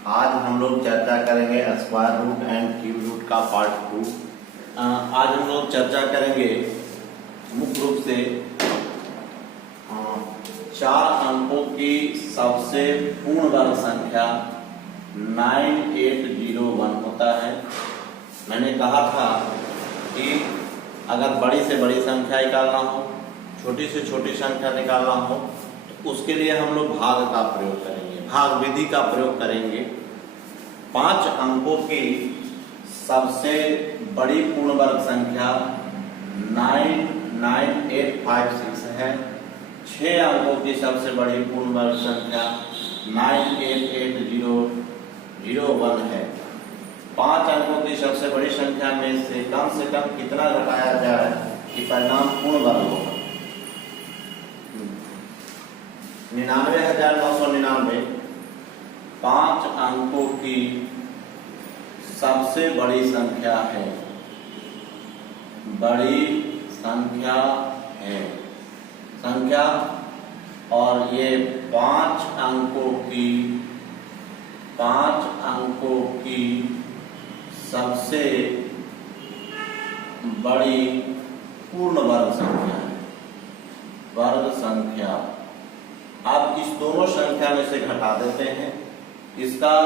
आज हम लोग चर्चा करेंगे square root and cube root का पार्ट 2। आज हम लोग चर्चा करेंगे मुख्य रूप से 4 अंकों की सबसे पूर्ण वर्ग संख्या 9801 होता है। मैंने कहा था कि अगर बड़ी से बड़ी संख्या निकालना हो, छोटी से छोटी संख्या निकालना हो, तो उसके लिए हम लोग भाग का प्रयोग करेंगे, भाग विधि का प्रयोग करेंगे। 5 अंकों की सबसे बड़ी पूर्ण वर्ग संख्या 99856 है। 6 अंकों की सबसे बड़ी पूर्ण वर्ग संख्या 988001 है। 5 अंकों की सबसे बड़ी संख्या में से कम कितना घटाया जाए कि परिणाम पूर्ण वर्ग होगा। 99,999 5 अंकों की सबसे बड़ी संख्या है, बड़ी संख्या है संख्या, और ये 5 अंकों की सबसे बड़ी पूर्ण वर्ग संख्या है, वर्ग संख्या। आप इस दोनों संख्या में से घटा देते हैं, इसका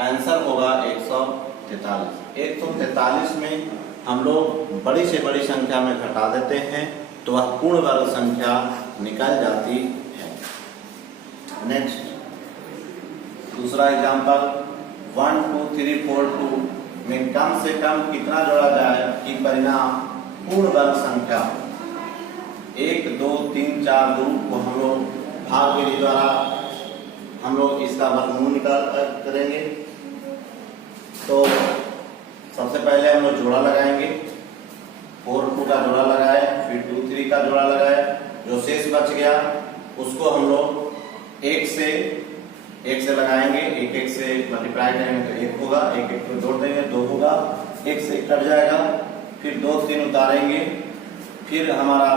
आंसर होगा 143। 143 में हम लोग बड़ी से बड़ी संख्या में घटा देते हैं तो वह पूर्ण वर्ग संख्या निकल जाती है। नेक्स्ट दूसरा एग्जांपल 1 2 3 4 2 में कम से कम कितना जोड़ा जाए कि परिणाम पूर्ण वर्ग संख्या। 1 2 3 4 2 को हम लोग भाग विधि द्वारा हम लोग इसका वर्गमूल निकाल करेंगे। तो सबसे पहले हम लोग जोड़ा लगाएंगे, 4 2 का जोड़ा लगाए, फिर 2 3 का जोड़ा लगाए, जो शेष बच गया उसको हम लोग 1 से लगाएंगे, 1 से मल्टीप्लाई करेंगे तो 1 होगा, 1 को जोड़ देंगे 2 होगा, 1 से कट जाएगा, फिर 2 3 उतारेंगे, फिर हमारा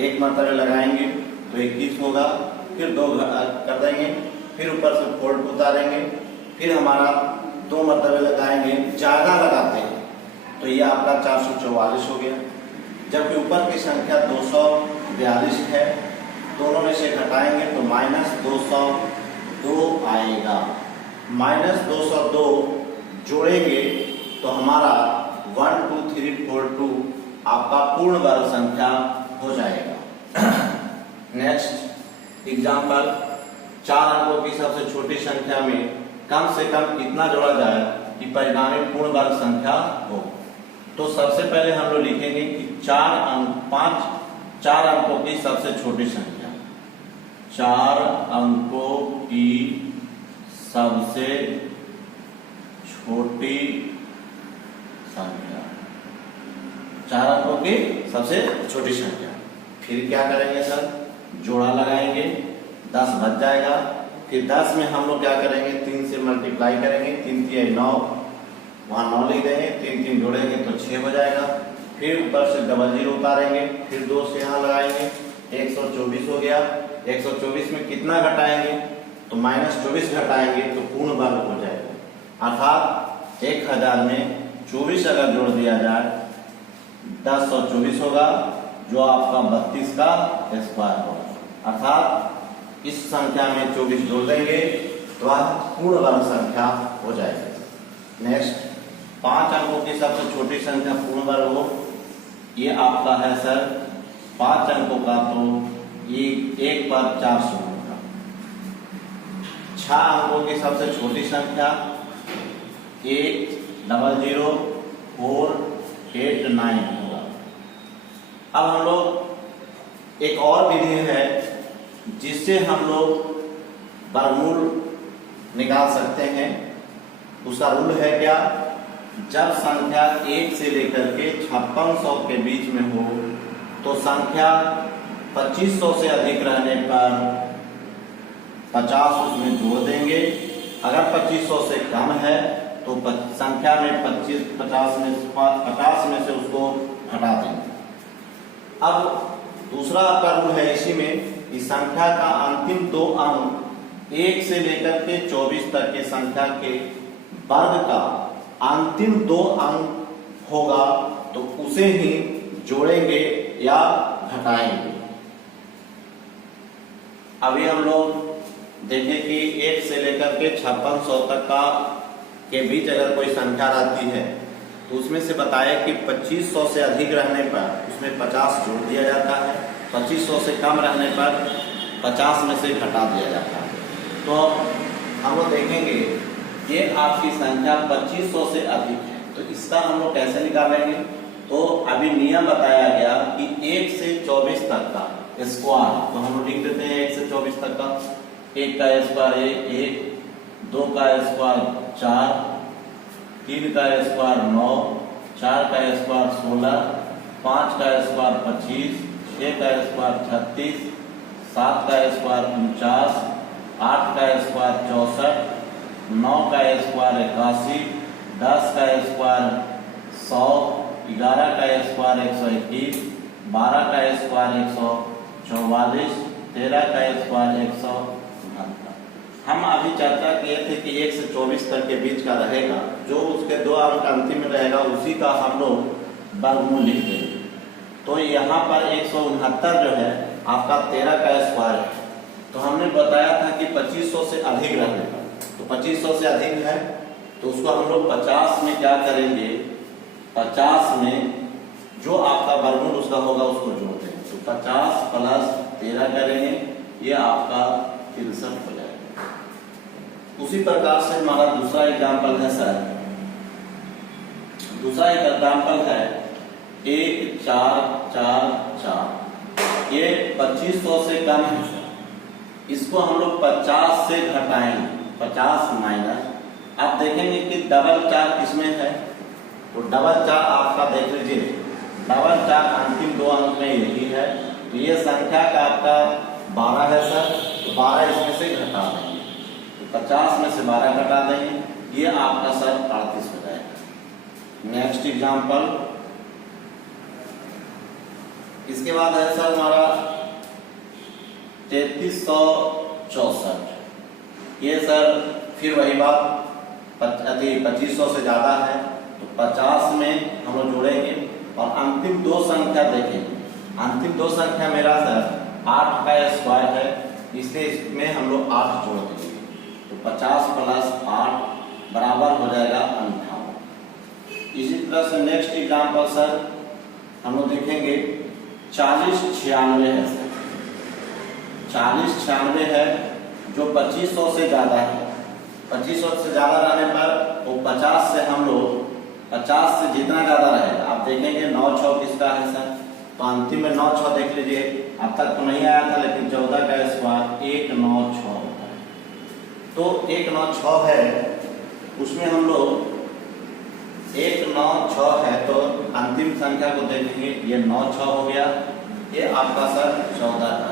1 मरतबे लगाएंगे तो 21 होगा, फिर 2 कर देंगे, फिर ऊपर से 4 उतारेंगे, फिर हमारा 2 मरतबे लगाएंगे, ज्यादा लगाते हैं तो ये आपका 444 हो गया। जबकि ऊपर की संख्या 242 है, दोनों में से घटाएंगे तो -202 आएगा। -202 जोड़ेंगे तो हमारा 1 2 3 4 2 आपका पूर्ण वर्ग संख्या हो जाएगा। नेक्स्ट एग्जाम्पल 4 अंकों की सबसे छोटी संख्या में कम से कम कितना जोड़ा जाए कि परिणामी पूर्ण वर्ग संख्या हो। तो सबसे पहले हम लोग लिखेंगे कि 4 अंकों की सबसे छोटी संख्या, 4 अंकों की सबसे छोटी संख्या, 4 अंकों की सबसे छोटी संख्या। फिर क्या करेंगे सर, जोड़ा लगाएंगे, 10 बच जाएगा। फिर 10 में हम लोग क्या करेंगे, 3 से मल्टीप्लाई करेंगे, 3 3 9, वहाँ 9 लिख देंगे, 3 3 जोड़ेंगे तो 6 हो जाएगा। फिर ऊपर से डबल 0 उतारेंगे, फिर 2 से यहाँ लगाएंगे, 124 हो गया। 124 में कितना घटाएंगे तो -24 घटाएंगे तो पूर्ण वर्ग हो जाएगा। अर्थात 1000 में 24 अगर जोड़ दिया जाए 1024 होगा, जो आपका 32 का स्क्वायर होगा। अर्थात इस संख्या में 24 जोड़ देंगे तो वह पूर्ण वर्ग संख्या हो जाएगी। नेक्स्ट 5 अंकों की सबसे छोटी संख्या पूर्ण वर्ग हो, ये आपका है सर 5 अंकों का, तो ये 1 पर 400 होगा। 6 अंकों की सबसे छोटी संख्या 1 00 4 8 9 होगा। अब हम लोग एक और विधि है जिससे हम लोग वर्गमूल निकाल सकते हैं। उसका रूल है क्या, जब संख्या 1 से लेकर के 5600 के बीच में हो तो संख्या 2500 से अधिक रहने पर 50 उसमें जोड़ देंगे। अगर 2500 से कम है तो संख्या में 50 में से उसको हटा देंगे। अब दूसरा आपका रूल है इसी में कि संख्या का अंतिम 2 अंक 1 से लेकर के 24 तक की संख्या के वर्ग का अंतिम 2 अंक होगा तो उसे ही जोड़ेंगे या घटाएंगे। अभी हम लोग देखें कि 1 से लेकर के 5600 तक का के बीच अगर कोई संख्या रहती है तो उसमें से बताया कि 2500 से अधिक रहने पर उसमें 50 जोड़ दिया जाता है, 2500 से कम रहने पर 50 में से घटा दिया जाता है। तो हम लोग देखेंगे ये आपकी संख्या 2500 से अधिक है तो इसका हम लोग कैसे निकालेंगे। तो अभी नियम बताया गया कि 1 से 24 तक का स्क्वायर, तो हम लोग लिख देते हैं 1 से 24 तक का। 1 का स्क्वायर 1, 2 का स्क्वायर 4, 3 का स्क्वायर 9, 4 का स्क्वायर 16, 5 का स्क्वायर 25, 6 का स्क्वायर 36, 7 का स्क्वायर 49, 8 का स्क्वायर 64, 9 का स्क्वायर 81, 10 का स्क्वायर 100, 11 का स्क्वायर 121, 12 का स्क्वायर 144, 13 का स्क्वायर 169। हम अभी चर्चा किए थे कि 1 से 24 तक के बीच का रहेगा, जो उसके 2 अंक अंतिम में रहेगा उसी का हम लोग वर्गमूल लिख देंगे। तो यहाँ पर 169 जो है आपका 13 का स्क्वायर है। तो हमने बताया था कि 2500 से अधिक रहने पर, तो 2500 से अधिक है तो उसको हम लोग 50 में क्या करेंगे, 50 में जो आपका वर्गमूल उसका होगा उसको जोड़ देंगे। तो 50 प्लस 13 करेंगे, ये आपका 63 हो जाएगा। उसी प्रकार से हमारा दूसरा एग्जाम्पल है सर, दूसरा एक एग्जाम्पल है 1 4 4 4, ये 2500 से कम है सर, इसको हम लोग 50 से घटाएंगे, 50 माइनस। आप देखेंगे कि डबल 4 किसमें है, तो डबल 4 आपका देख लीजिए, डबल 4 अंतिम 2 अंक में यही है। तो ये संख्या का आपका 12 है सर, तो 12 इसमें से घटा देंगे, तो 50 में से 12 घटा देंगे, ये आपका सर 38 हो जाएगा। नेक्स्ट एग्जाम्पल, इसके बाद है सर हमारा 3364, ये सर फिर वही बात 2500 से ज्यादा है तो 50 में हम लोग जोड़ेंगे और अंतिम 2 संख्या देखेंगे। अंतिम 2 संख्या मेरा सर 8 का स्क्वायर है, इसलिए इसमें हम लोग 8 जोड़ देंगे, तो 50 प्लस 8 बराबर हो जाएगा 58। इसी तरह से नेक्स्ट एग्जाम्पल सर हम लोग देखेंगे 4096 है सर, 4096 है जो 2500 से ज्यादा है। 2500 से ज्यादा रहने पर वो 50 से हम लोग 50 से जितना ज्यादा रहेगा, आप देखेंगे 9 6 किसका है सर, तो अंतिम में 9 6 देख लीजिए, अब तक तो नहीं आया था लेकिन 14 का स्क्वायर 196 होता है। तो 196 है, उसमें हम लोग 196 है तो अंतिम संख्या को देखेंगे, ये 9 6 हो गया, ये आपका सर 14 का,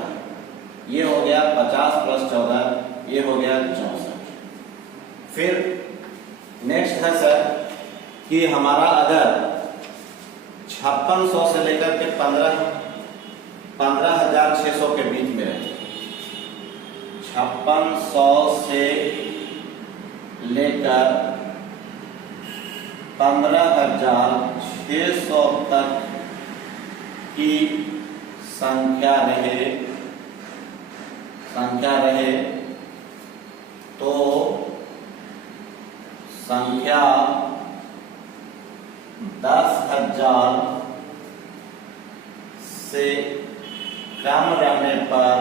ये हो गया 50 प्लस 14, ये हो गया 64। फिर नेक्स्ट है सर कि हमारा अगर 5600 से लेकर के 15600 के बीच में रहे, 5600 से लेकर 15600 तक की संख्या रहे तो संख्या 10,000 से कम रहने पर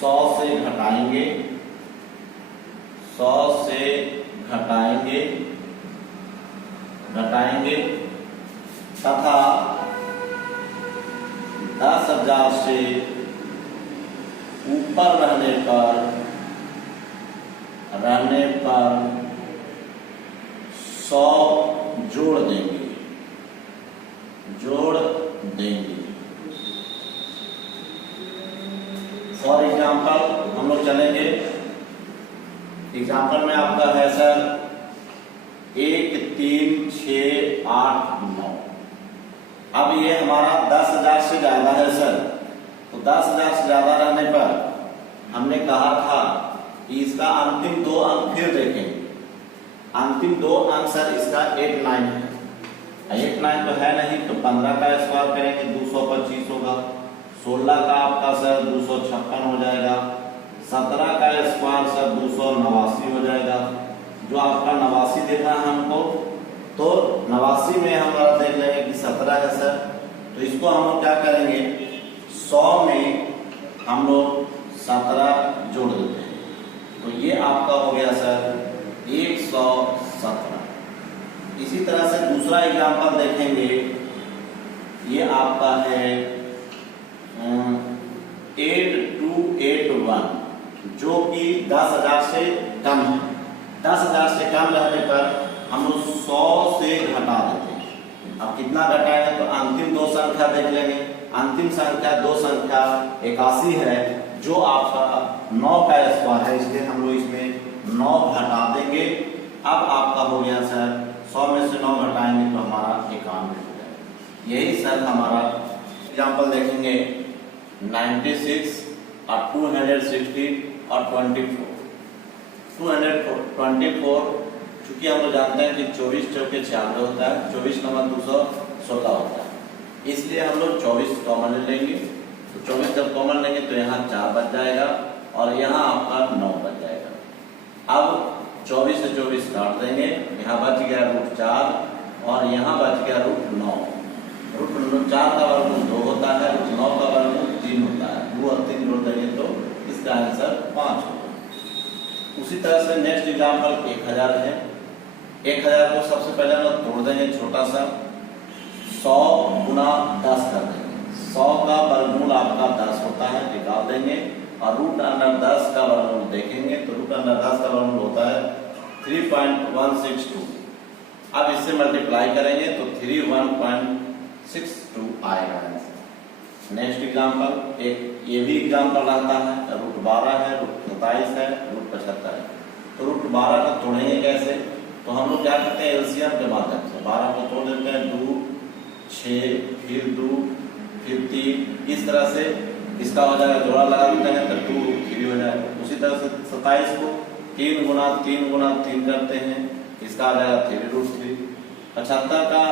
100 से घटाएंगे, 100 से घटाएंगे तथा 10,000 से ऊपर रहने पर 100 जोड़ देंगे। फॉर एग्जाम्पल हम लोग चलेंगे, एग्जाम्पल में आपका है सर 1 3 6 8 9। अब ये हमारा 10,000 से ज्यादा है सर, तो 10,000 से ज्यादा रहने पर हमने कहा था कि इसका अंतिम 2 अंक फिर देखेंगे। अंतिम 2 अंक सर इसका 8, 9 है। 8, 9 तो है नहीं, तो 15 का स्क्वायर करेंगे 225 होगा। 16 का आपका सर 256 हो जाएगा। 17 का स्क्वायर सर 289 हो जाएगा। जो आपका 89 देखना है हमको, तो 89 में हमारा देख लेंगे कि 17 है सर, तो इसको हम लोग क्या करेंगे, 100 में हम लोग 17 जोड़ देते हैं, तो ये आपका हो गया सर 117। इसी तरह से दूसरा एग्जाम्पल देखेंगे, ये आपका है 8281, जो कि 10,000 से कम है। 10,000 से कम रहने पर हम लोग 100 से घटा देते हैं। अब कितना घटाएंगे, तो अंतिम 2 संख्या देख लेंगे। अंतिम संख्या 2 संख्या 81 है, जो आपका 9 का स्क्वायर है, इसलिए हम लोग इसमें 9 घटा देंगे। अब आपका हो गया सर 100 में से 9 घटाएंगे तो हमारा 91 हो जाएगा। यही सर हमारा एग्जाम्पल देखेंगे 96 और 260 और 24। 224, चूंकि हम लोग जानते हैं कि 24 चौके 96 होता है, 24 नंबर 216 होता है, इसलिए हम लोग 24 कॉमन लेंगे। तो 24 जब कॉमन लेंगे तो यहाँ 4 बच जाएगा और यहाँ आपका 9 बच जाएगा। अब 24 से 24 काट देंगे, यहाँ बच गया √4 और यहाँ बच गया √9। √4 का वर्गमूल 2 होता है, √9 का वर्गमूल 3 होता है। 2 और 3 जोड़ देंगे तो इसका आंसर 5 होगा। उसी तरह से नेक्स्ट एग्जाम्पल 1000 है। 1000 को सबसे पहले हम लोग तोड़ देंगे छोटा सा, 100 गुना 10 कर देंगे। 100 का वर्गमूल आपका 10 होता है, निकाल देंगे और √10 का वर्गमूल देखेंगे तो √10 का वर्गमूल होता है 3.162। अब इससे मल्टीप्लाई करेंगे तो 31.62 आएगा आंसर। नेक्स्ट एग्जाम्पल एक ये भी एग्जाम्पल रहता है, √12 है, √27 है, √75 है। तो √12 को तोड़ेंगे कैसे, तो हम लोग क्या करते हैं एलसीएम के माध्यम से 12 को तोड़ देते हैं, 2, 6, फिर 2, फिर 3, इस तरह से इसका हो जाएगा, जोड़ा लगा देते हैं तो 2√3 हो जाएगा। उसी तरह से 27 को 3 गुना 3 गुना 3 करते हैं, इसका आ जाएगा 3√3। 75 का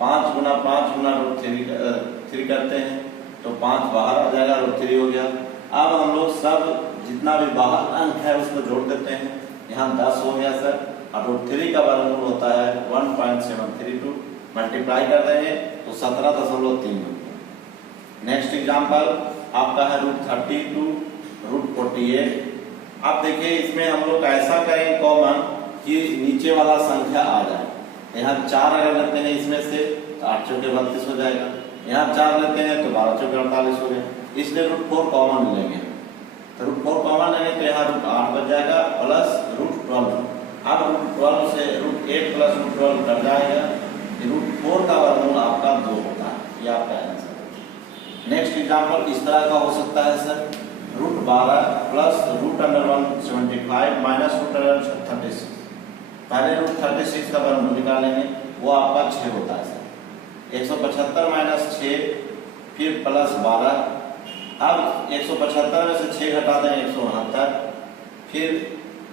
5 गुना 5 गुना √3 करते हैं तो 5 बाहर आ जाएगा, √3 हो गया। अब हम लोग सब जितना भी बाहर अंक है उसको जोड़ देते हैं, यहाँ 10 हो गया सर, और √3 का वर्गमूल होता है 1.732। मल्टीप्लाई कर देंगे तो 17.3 होगा। नेक्स्ट एग्जाम्पल आपका है √32, √48। अब देखिए इसमें हम लोग ऐसा करें कॉमन कि नीचे वाला संख्या आ जाए। यहाँ 4 अगर लेते हैं इसमें से तो 8 चौके 32 हो जाएगा, यहाँ 4 लेते हैं तो 12 चौके 48 हो गया, इसलिए √4 कॉमन लेंगे। तो √4 कॉमन लेंगे तो यहाँ √8 बच जाएगा प्लस √12। अब √12 से √8 प्लस √12 कट जाएगा, √4 का वर्गमूल आपका 2 होता है। ये आपका आंसर। नेक्स्ट एग्जाम्पल इस तरह का हो सकता है सर, √12 प्लस √175 माइनस √36। पहले √36 का वर्गमूल निकालेंगे, वो आपका 6 होता है सर। 175 माइनस 6 फिर प्लस 12। अब 175 में से 6 घटा दें 169, फिर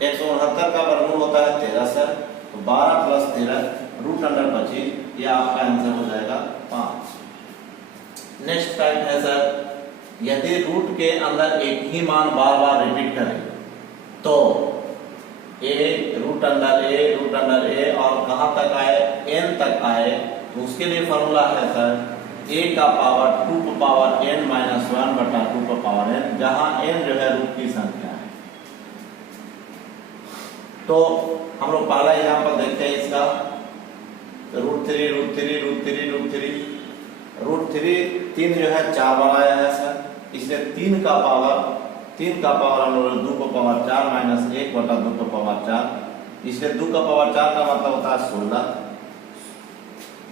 169 का वर्गमूल होता है 13 सर, तो 12 प्लस 13 √25, ये आपका आंसर हो जाएगा 5। नेक्स्ट फैक्ट है सर, यदि रूट के अंदर एक ही मान बार बार रिपीट करें तो √a और कहाँ तक आए, n तक आए, तो उसके लिए फॉर्मूला है सर a का पावर 2n - 1 बटा 2n, जहाँ n जो है रूट की संख्या है। तो हम लोग पहला एग्जाम्पल देखते हैं इसका, √3 3 जो है 4 बार आया है सर, इसलिए 3 का पावर हम लोग 2 को पावर 4 माइनस 1 बटा 2 को पावर 4, इसलिए 2 का पावर 4 का मतलब होता है 16।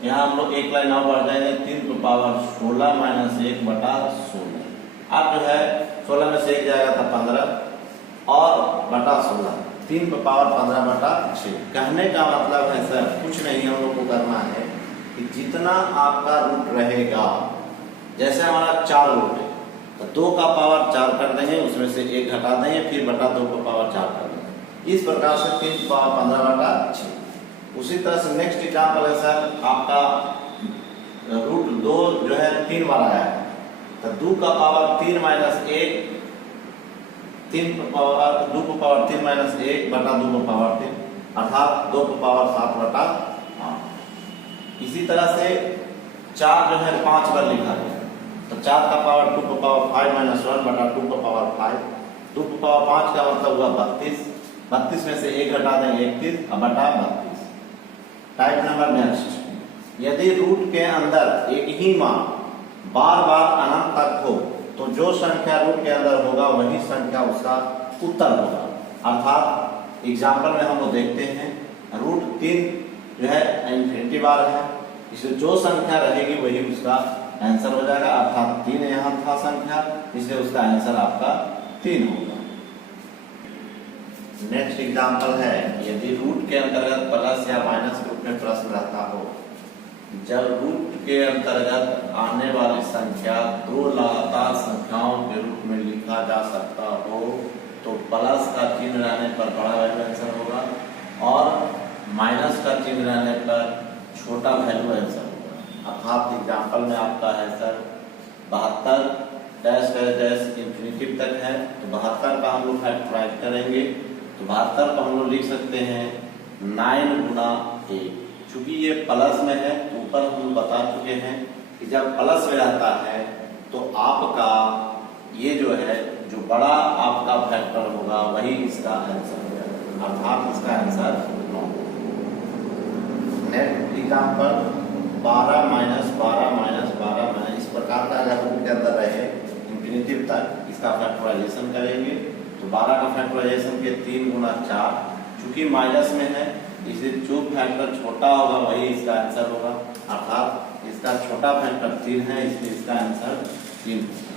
यहाँ हम लोग एक लाइन और बढ़ जाएंगे, 3 को पावर 16 माइनस 1 बटा 16। अब जो है 16 में से 1 जाएगा था 15 और बटा 16, 3 को पावर 15 बटा 6। कहने का मतलब है सर कुछ नहीं हम लोग को करना है कि जितना आपका रूट रहेगा, जैसे हमारा 4 रूट है तो 2 का पावर 4 कर देंगे, उसमें से 1 घटा देंगे, फिर बटा 2 का पावर 4 कर देंगे। इस प्रकार से 3 की पावर 15 बटा 6। उसी तरह से नेक्स्ट एग्जाम्पल है सर आपका रूट 2 जो है 3 वाला है, तो 2 का पावर 3 माइनस 1, 3 का पावर 2 का पावर 3 माइनस 1 बटा 2 का पावर 3, अर्थात 2 का पावर 7 बटा 8। इसी तरह से 4 जो है 5 बार लिखा गया, तो 4 का पावर 2 का पावर 5 माइनस 1 बटा 2 का पावर 5, 2 का पावर 5 का मतलब हुआ 32, 32 में से 1 घटा देंगे 31 और बटा 32। टाइप नंबर नेक्स्ट, यदि रूट के अंदर एक ही मान बार बार अनंत तक हो तो जो संख्या रूट के अंदर होगा वही संख्या उसका उत्तर होगा। अर्थात एग्जाम्पल में हम लोग देखते हैं रूट 3 जो है इनफिनिटी बार है, इसलिए जो संख्या रहेगी वही उसका आंसर हो जाएगा। अर्थात 3 यहाँ था संख्या, इसलिए उसका आंसर आपका 3 होगा। नेक्स्ट एग्जाम्पल है यदि रूट के अंतर्गत प्लस या माइनस के रूप में प्रश्न रहता हो, जब रूट के अंतर्गत आने वाली संख्या 2 लगातार संख्याओं के रूप में लिखा जा सकता हो तो प्लस का चिन्ह रहने पर बड़ा वैल्यू आंसर होगा और माइनस का चिन्ह रहने पर छोटा वैल्यू आंसर होगा। अर्थात एग्जाम्पल में आपका है sir 72 dash dash dash infinitive तक है, तो 72 का हम लोग फैक्टराइज करेंगे, तो 72 को हम लोग लिख सकते हैं 9 गुना 1। चूंकि ये प्लस में है तो ऊपर हम लोग बता चुके हैं कि जब प्लस में रहता है तो आपका ये जो है जो बड़ा आपका फैक्टर होगा वही इसका आंसर होगा, अर्थात इसका answer 9। Next example 12 minus 12 minus 12 minus, इस प्रकार का अगर रूट के अंदर रहे इंफिनिटिव तक इसका फैक्टराइजेशन करेंगे तो 12 का फैक्टराइजेशन के 3 गुना 4, चूंकि माइनस में है इसलिए जो फैक्टर छोटा होगा वही इसका आंसर होगा, अर्थात इसका छोटा फैक्टर 3 है इसलिए इसका आंसर 3 होगा।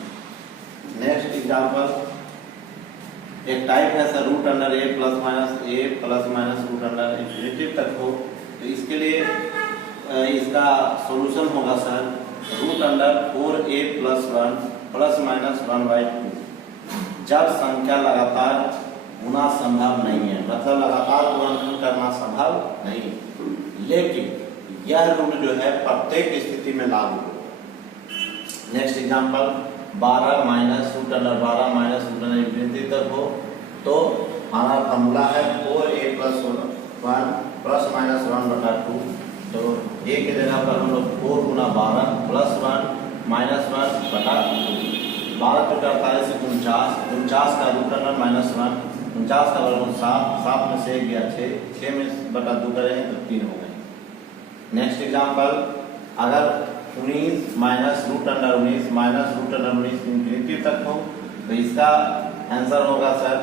नेक्स्ट एग्जाम्पल एक टाइप है sir root under a plus minus root under infinitive तक हो, तो इसके लिए इसका सॉल्यूशन होगा sir root under 4a plus 1 plus minus 1/2। जब संख्या लगातार गुना संभव नहीं है, मतलब लगातार गुणनखंड करना संभव नहीं है, लेकिन यह रूट जो है प्रत्येक स्थिति में लागू होगा। Next example 12 minus root under 12 minus root under infinity तक हो, तो हमारा फॉर्मूला है 4a प्लस 1 प्लस माइनस 1/2, तो a की जगह पर हम लोग 4 गुना 12 प्लस 1 माइनस 1/2, 12 तो 48 से 49 का रूट अंडर माइनस 1, 49 का वर्गमूल 7, 7 में से 1 गया 6, 6 में बटा 2 करेंगे तो 3 हो गए। नेक्स्ट एग्जांपल अगर 19 minus root under 19 minus root under 19 infinity तक हो तो इसका आंसर होगा सर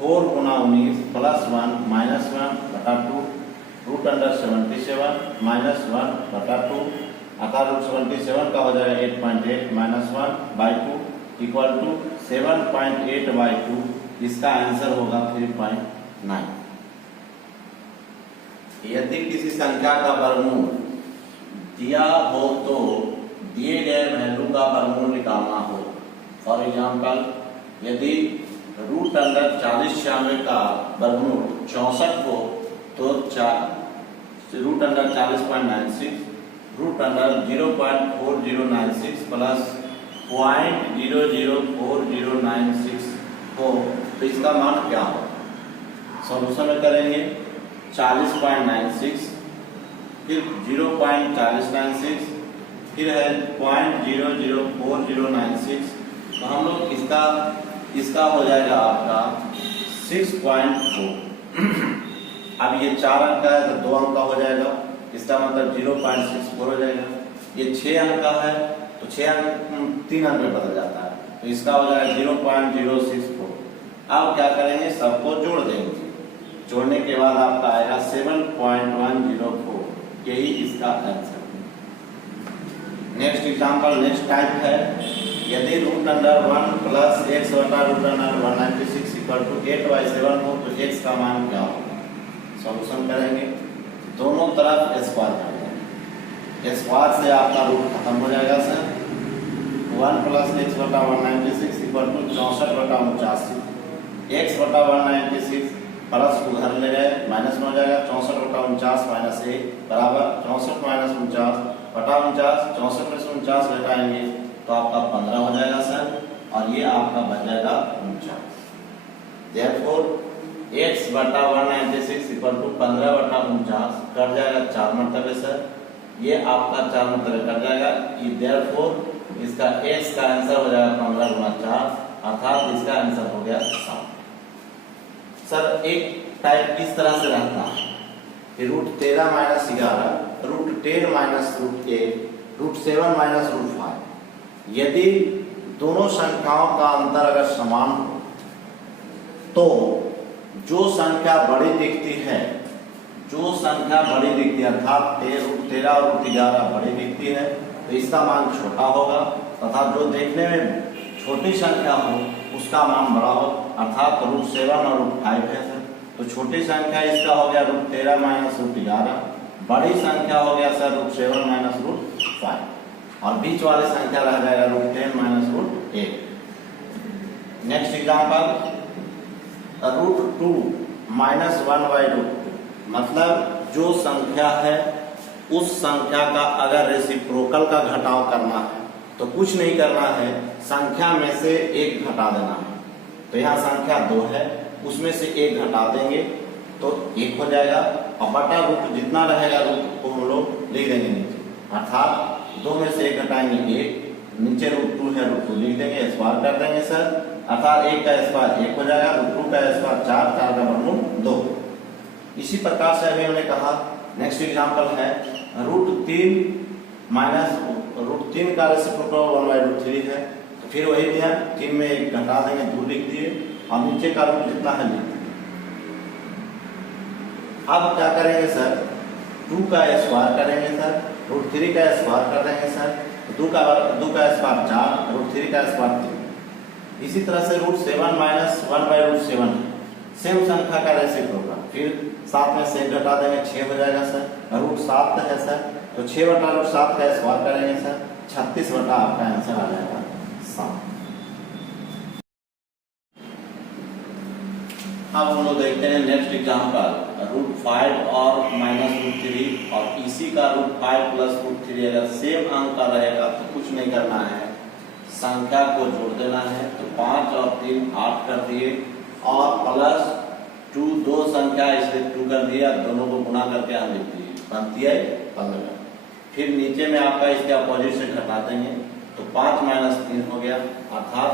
4 गुना 19 plus 1 minus 1/2 root under 77 minus 1/2, अर्थात रूट 77 का हो जाएगा 8.8 माइनस 1/2 इक्वल टू 7.8/2, इसका आंसर होगा 3.9। यदि किसी संख्या का वर्गमूल दिया हो तो दिए गए वैल्यू का वर्गमूल निकालना हो। फॉर एग्जांपल यदि रूट अंडर 4096 का वर्गमूल 64 हो तो root under 40.96 root under 0.4096 plus 0.004096 हो तो इसका मान क्या हो। सॉल्यूशन में करेंगे 40.96 फिर 0.4096 फिर है 0.004096, तो हम लोग इसका हो जाएगा आपका 6.4। अब ये 4 अंक का है तो 2 अंक का हो जाएगा, इसका मतलब 0.64 हो जाएगा। ये 6 अंक का है तो 6 अंक 3 अंक में बदल जाता है, तो इसका हो जाएगा 0.064। अब क्या करेंगे, सबको जोड़ देंगे, जोड़ने के बाद आपका आएगा 7.104, यही इसका answer. Next example next type है यदि रूट अंडर 1 प्लस x बटा रूट अंडर 196 इक्वल टू 8/7 हो तो x का मान क्या होगा। सॉल्यूशन करेंगे, दोनों तरफ स्क्वायर करेंगे, स्क्वायर से आपका रूट खत्म हो जाएगा सर, 1 प्लस एक्स बटा 196 इक्वल टू 64/89। एक्स बटा 196 प्लस उधर ले गए माइनस में हो जाएगा 64/49 माइनस 1 बराबर 64 माइनस 49/49। 64 में से 49 घटाएंगे तो आपका 15 हो जाएगा सर, और ये आपका बच जाएगा 49। देयरफॉर x बटा 196 इक्वल टू 15/49 कट जाएगा 4 मरतबे सर, ये आपका 4 मरतबे कट जाएगा। ये देयरफॉर इसका x का आंसर हो जाएगा 15 गुना 4, अर्थात इसका आंसर हो गया 7। सर एक टाइप इस तरह से रहता है कि √13 माइनस 11, √10 माइनस √8, √7 माइनस √5। यदि दोनों संख्याओं का अंतर अगर समान हो तो जो संख्या बड़ी दिखती है, जो संख्या बड़ी दिखती है अर्थात √13 और √11 बड़ी दिखती है तो इसका मान छोटा होगा, तथा जो देखने में छोटी संख्या हो उसका मान बड़ा हो, अर्थात √7 और √5 है सर। तो छोटी संख्या इसका हो गया √13 माइनस √11, बड़ी संख्या हो गया सर √7 माइनस √5, और बीच वाली संख्या रह जाएगा √10 माइनस √8। नेक्स्ट एग्जाम्पल √2 माइनस 1/√2, मतलब जो संख्या है उस संख्या का अगर रेसिप्रोकल का घटाव करना है तो कुछ नहीं करना है, संख्या में से एक घटा देना है। तो यहाँ संख्या 2 है, उसमें से एक घटा देंगे तो 1 हो जाएगा, और बटा रूट जितना रहेगा रूट को हम लोग लिख देंगे नीचे, अर्थात 2 में से 1 घटाएंगे 1, नीचे √2 है √2 लिख देंगे, स्क्वायर कर देंगे सर, अर्थात 1 का स्क्वायर 1 हो जाएगा, √2 का स्क्वायर 4, 4 का वर्गमूल 2। इसी प्रकार से अभी हमने कहा नेक्स्ट एग्जांपल है √3 माइनस √3 का रेसिप्रोकल 1/√3 है, तो फिर वही दिया 3 में 1 घटा देंगे 2 लिख दिए, और नीचे का रूट जितना है लिख दिए। अब क्या करेंगे सर, 2 का स्क्वायर करेंगे सर, √3 का स्क्वायर कर देंगे सर, 2 का स्क्वायर 4, √3 का स्क्वायर 3। इसी तरह से √7 माइनस 1/√7 सेम संख्या का रेसिप्रोकल, फिर 7 में से 1 घटा देंगे 6 हो जाएगा सर, √7 है सर, तो 6 बटा √7 का स्क्वायर करेंगे सर, 36 बटा आपका आंसर आ जाएगा 7। अब हम लोग देखते हैं नेक्स्ट एग्जांपल √5 और माइनस √3, और इसी का √5 प्लस √3 अगर सेम अंक का रहेगा तो कुछ नहीं करना है, संख्या को जोड़ देना है। तो 5 और 3 8 कर दिए, और प्लस 2 दो संख्या इसलिए 2 कर दिया, दोनों को गुना करके हम लिख दिए, बनती है 15। फिर नीचे में आपका इसके अपोजिट से घटा देंगे तो 5 माइनस 3 हो गया, अर्थात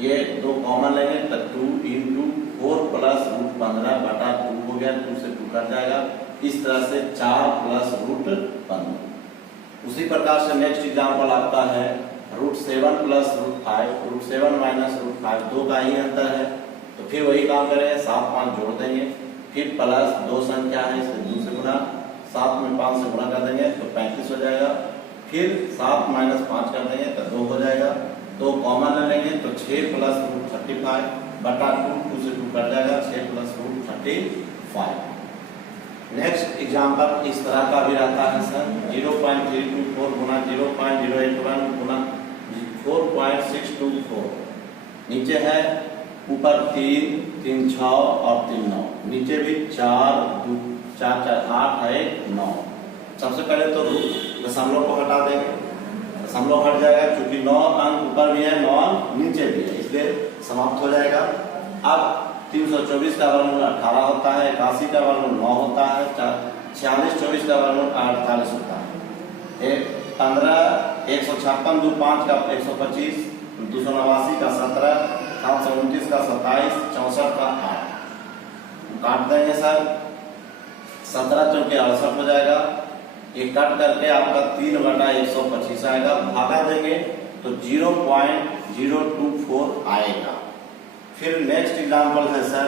ये 2 कॉमन लेंगे तो 2 इंटू 4 प्लस √15 बटा 2 हो गया, 2 से 2 कट जाएगा। इस तरह से 4 प्लस √15। उसी प्रकार से नेक्स्ट एग्जांपल आपका है √7 प्लस √5, √7 माइनस √5 2 का ही अंतर है, तो फिर वही काम करेंगे, 7 5 जोड़ देंगे, फिर प्लस 2 संख्या है इसलिए 2 से गुना, 7 में 5 से गुना कर देंगे तो 35 हो जाएगा, फिर 7 माइनस 5 कर देंगे तो 2 हो जाएगा, 2 कॉमन ले लेंगे तो 6 प्लस √35 बटा 2 से 2 कट जाएगा, 6 प्लस √35। नेक्स्ट एग्जांपल इस तरह का भी रहता है सर 0.324 गुना 0.081 गुना 4.624, नीचे है ऊपर 3 3 6 और 3 9, नीचे भी 4 2 4 4 8 है 9। सबसे पहले तो दशमलव को हटा देंगे, दशमलव हट जाएगा, क्योंकि 9 अंक ऊपर भी है 9 अंक नीचे भी है, इसलिए समाप्त हो जाएगा। अब 324 का वर्गमूल 18 होता है, 81 का वर्गमूल 9 होता है, 46 24 का वर्गमूल 48 होता है, 15 156 2 5 का 125, 289 का 17, 729 का 27, 64 का 8 काट देंगे सर, 17 चौके 68 हो जाएगा, ये कट करके आपका 3 बटा 125 आएगा, भागा देंगे तो 0.024 आएगा। फिर नेक्स्ट एग्जांपल है सर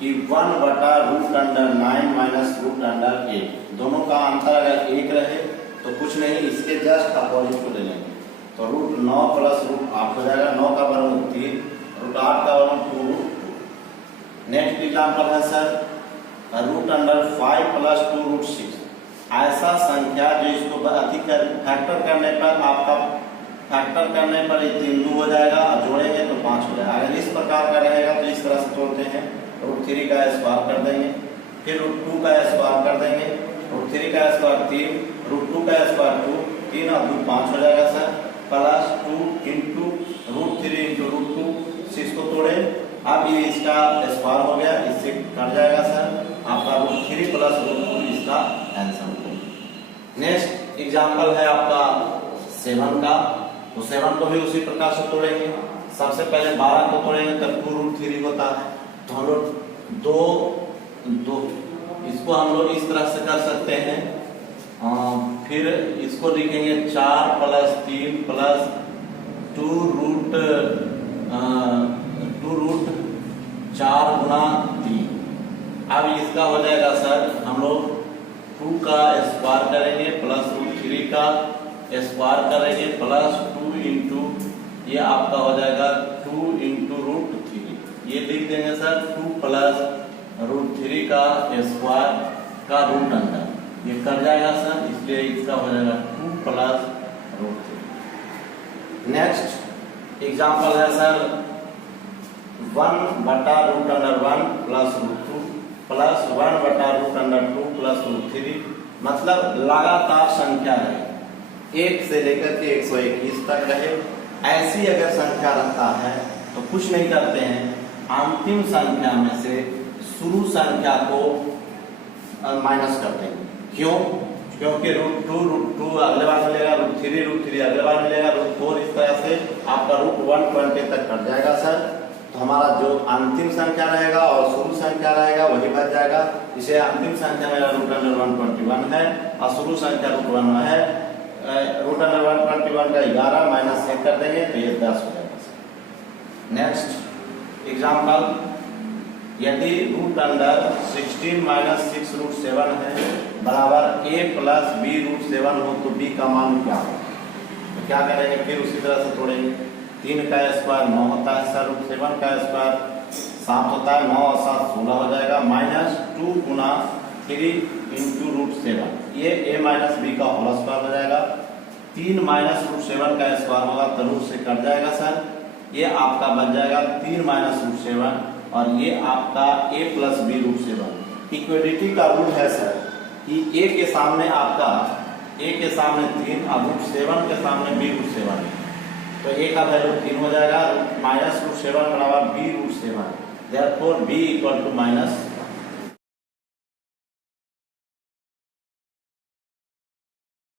कि 1 बटा √9 माइनस √8, दोनों का अंतर अगर 1 रहे तो कुछ नहीं, इसके जस्ट अपोजिट को ले लेंगे, तो √9 प्लस √8 हो जाएगा, 9 का वर्गमूल 3, √8 का वर्गमूल 2। नेक्स्ट एग्जांपल है सर √5 प्लस 2 √6, ऐसा संख्या जो इसको अधिक फैक्टर करने पर आपका फैक्टर करने पर ये 3 2 हो जाएगा और जोड़ेंगे तो 5 हो जाएगा। अगर इस प्रकार का रहेगा तो इस तरह से तोड़ते हैं, √3 का स्क्वायर कर देंगे, फिर √2 का स्क्वायर कर देंगे, √3 का स्क्वायर 3, √2 का स्क्वायर 2, 3 और 2 5 हो जाएगा सर, प्लस 2 इंटू √3 इंटू √2, 6 को तोड़े। अब ये इसका स्क्वायर हो गया, इससे कट जाएगा सर आपका √3 प्लस √2 इसका आंसर होगा। नेक्स्ट एग्जांपल है आपका 7 का, तो 7 को भी उसी प्रकार से तोड़ेंगे। सबसे पहले 12 को तोड़ेंगे तब 2√3 होता है, तो हम लोग दो इसको हम लोग इस तरह से कर सकते हैं। फिर इसको लिखेंगे 4 प्लस 3 प्लस 2√4 गुना 3। अब इसका हो जाएगा सर हम लोग 2 का स्क्वायर करेंगे प्लस √3 का स्क्वायर करेंगे प्लस 2 इंटू ये आपका हो जाएगा 2 इंटू √3, ये लिख देंगे सर 2 प्लस √3 का स्क्वायर का रूट अंडर, ये कर जाएगा सर, इसलिए इसका हो जाएगा 2 प्लस √3। नेक्स्ट एग्जांपल है सर 1/√1 प्लस √2 प्लस 1/√2 प्लस √3, मतलब लगातार संख्या रहे 1 से लेकर के 121 तक रहे। ऐसी अगर संख्या रहता है तो कुछ नहीं करते हैं, अंतिम संख्या में से शुरू संख्या को माइनस कर देंगे। क्यों? क्योंकि √2 अगले बार मिलेगा, √3 अगले बार मिलेगा, √4 इस तरह से आपका √120 तक कट जाएगा सर। तो हमारा जो अंतिम संख्या रहेगा और शुरू संख्या रहेगा वही बच जाएगा। इसे अंतिम संख्या मेरा √121 है और शुरू संख्या √1 है। √121 का 11 माइनस 1 कर देंगे तो ये 10 हो जाएगा। नेक्स्ट एग्जाम्पल, यदि √16 माइनस 6 √7 है बराबर a प्लस b √7 हो तो b का मान क्या हो? तो क्या करेंगे, फिर उसी तरह से तोड़ेंगे। 3 का स्क्वायर 9 होता है सर, √7 का स्क्वायर 7 होता है, 9 और 7 16 हो जाएगा, माइनस 2 गुना 3 इंटू √7, ये a माइनस b का होल स्क्वायर हो जाएगा। 3 माइनस √7 का स्क्वायर होगा तो रूट से कट जाएगा सर, ये आपका बन जाएगा 3 माइनस √7 और ये आपका a प्लस b √7। इक्वलिटी का रूल है सर कि a के सामने आपका a के सामने 3 और √7 के सामने b √7, तो a का वैल्यू 3 हो जाएगा, माइनस √7 बराबर b √7, therefore b equal to minus